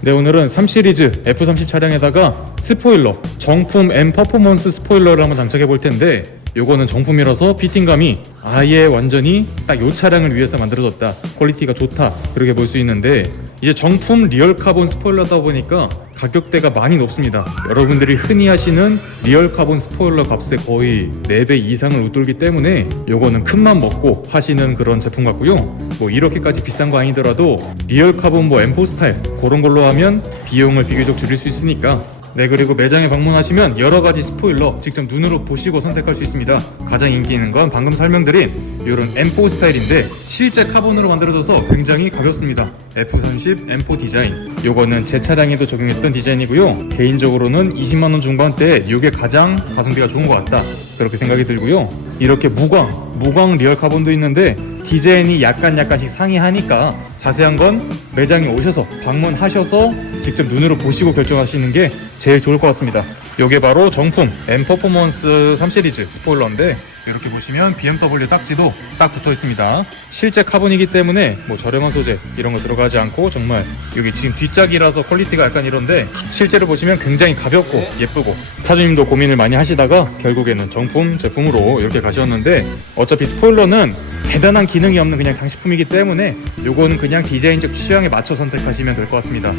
네 오늘은 3 시리즈 F30 차량에다가 스포일러 정품 M 퍼포먼스 스포일러를 한번 장착해 볼 텐데 요거는 정품이라서 피팅감이 아예 완전히 딱 요 차량을 위해서 만들어졌다. 퀄리티가 좋다. 그렇게 볼 수 있는데 이제 정품 리얼 카본 스포일러다 보니까 가격대가 많이 높습니다. 여러분들이 흔히 하시는 리얼 카본 스포일러 값의 거의 4배 이상을 웃돌기 때문에 요거는 큰맘 먹고 하시는 그런 제품 같고요. 뭐 이렇게까지 비싼 거 아니더라도 리얼 카본 뭐 M4 스타일 그런 걸로 하면 비용을 비교적 줄일 수 있으니까 네 그리고 매장에 방문하시면 여러 가지 스포일러 직접 눈으로 보시고 선택할 수 있습니다. 가장 인기 있는 건 방금 설명드린 이런 M4 스타일인데 실제 카본으로 만들어져서 굉장히 가볍습니다. F30 M4 디자인. 요거는 제 차량에도 적용했던 디자인이고요. 개인적으로는 20만 원 중반대에 이게 가장 가성비가 좋은 것 같다. 그렇게 생각이 들고요. 이렇게 무광 무광 리얼 카본도 있는데 디자인이 약간 약간씩 상이하니까 자세한 건 매장에 오셔서 방문하셔서 직접 눈으로 보시고 결정하시는 게 제일 좋을 것 같습니다. 이게 바로 정품 M 퍼포먼스 3 시리즈 스포일러인데 이렇게 보시면 BMW 딱지도 딱 붙어 있습니다. 실제 카본이기 때문에 뭐 저렴한 소재 이런 거 들어가지 않고 정말 여기 지금 뒷짝이라서 퀄리티가 약간 이런데 실제로 보시면 굉장히 가볍고 예쁘고 차주님도 고민을 많이 하시다가 결국에는 정품 제품으로 이렇게 가셨는데 어차피 스포일러는 대단한 기능이 없는 그냥 장식품이기 때문에 요거는 그냥 디자인적 취향에 맞춰 선택하시면 될 것 같습니다.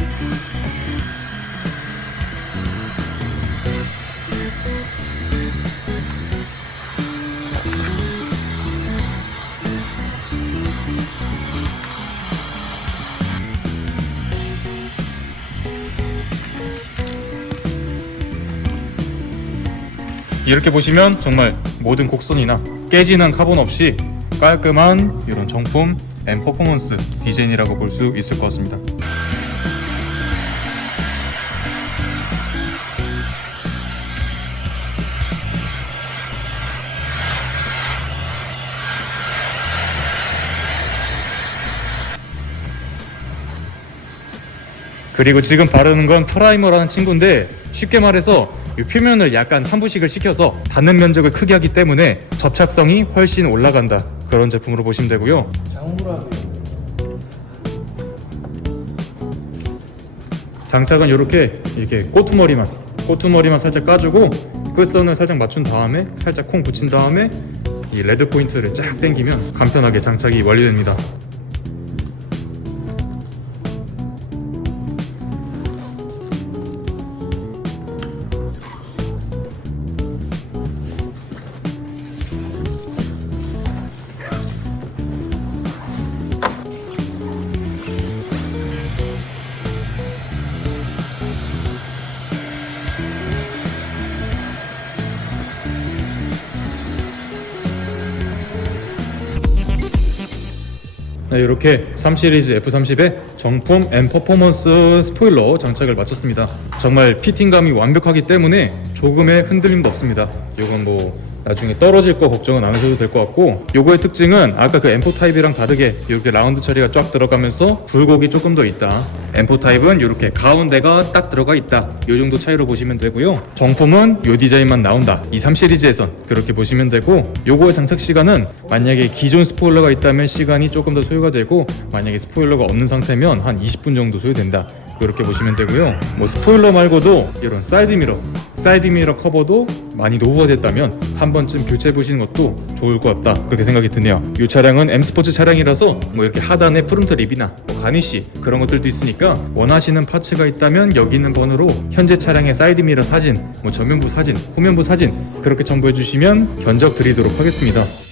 이렇게 보시면 정말 모든 곡선이나 깨지는 카본 없이 깔끔한 이런 정품 M 퍼포먼스 디자인이라고 볼 수 있을 것 같습니다. 그리고 지금 바르는 건 프라이머라는 친구인데 쉽게 말해서 이 표면을 약간 산부식을 시켜서 닿는 면적을 크게 하기 때문에 접착성이 훨씬 올라간다 그런 제품으로 보시면 되고요. 장착은 이렇게 이렇게 꼬투머리만 꼬투머리만 살짝 까주고 끝선을 살짝 맞춘 다음에 살짝 콩 붙인 다음에 이 레드 포인트를 쫙 당기면 간편하게 장착이 완료됩니다 네, 이렇게 3 시리즈 F30의 정품 M 퍼포먼스 스포일러 장착을 마쳤습니다. 정말 피팅감이 완벽하기 때문에 조금의 흔들림도 없습니다. 이건 뭐 나중에 떨어질 거 걱정은 안 하셔도 될 것 같고 요거의 특징은 아까 그 M4 타입이랑 다르게 이렇게 라운드 처리가 쫙 들어가면서 굴곡이 조금 더 있다. M4 타입은 이렇게 가운데가 딱 들어가 있다. 요 정도 차이로 보시면 되고요. 정품은 요 디자인만 나온다. 이 3 시리즈에선 그렇게 보시면 되고 요거의 장착 시간은 만약에 기존 스포일러가 있다면 시간이 조금 더 소요가 되고 만약에 스포일러가 없는 상태면 한 20분 정도 소요된다. 그렇게 보시면 되고요. 뭐 스포일러 말고도 이런 사이드 미러, 사이드 미러 커버도 많이 노후가 됐다면 한 번쯤 교체해 보시는 것도 좋을 것 같다. 그렇게 생각이 드네요. 이 차량은 M 스포츠 차량이라서 뭐 이렇게 하단에 프론트 립이나 뭐 가니쉬 그런 것들도 있으니까 원하시는 파츠가 있다면 여기 있는 번호로 현재 차량의 사이드 미러 사진, 뭐 전면부 사진, 후면부 사진 그렇게 첨부해 주시면 견적 드리도록 하겠습니다.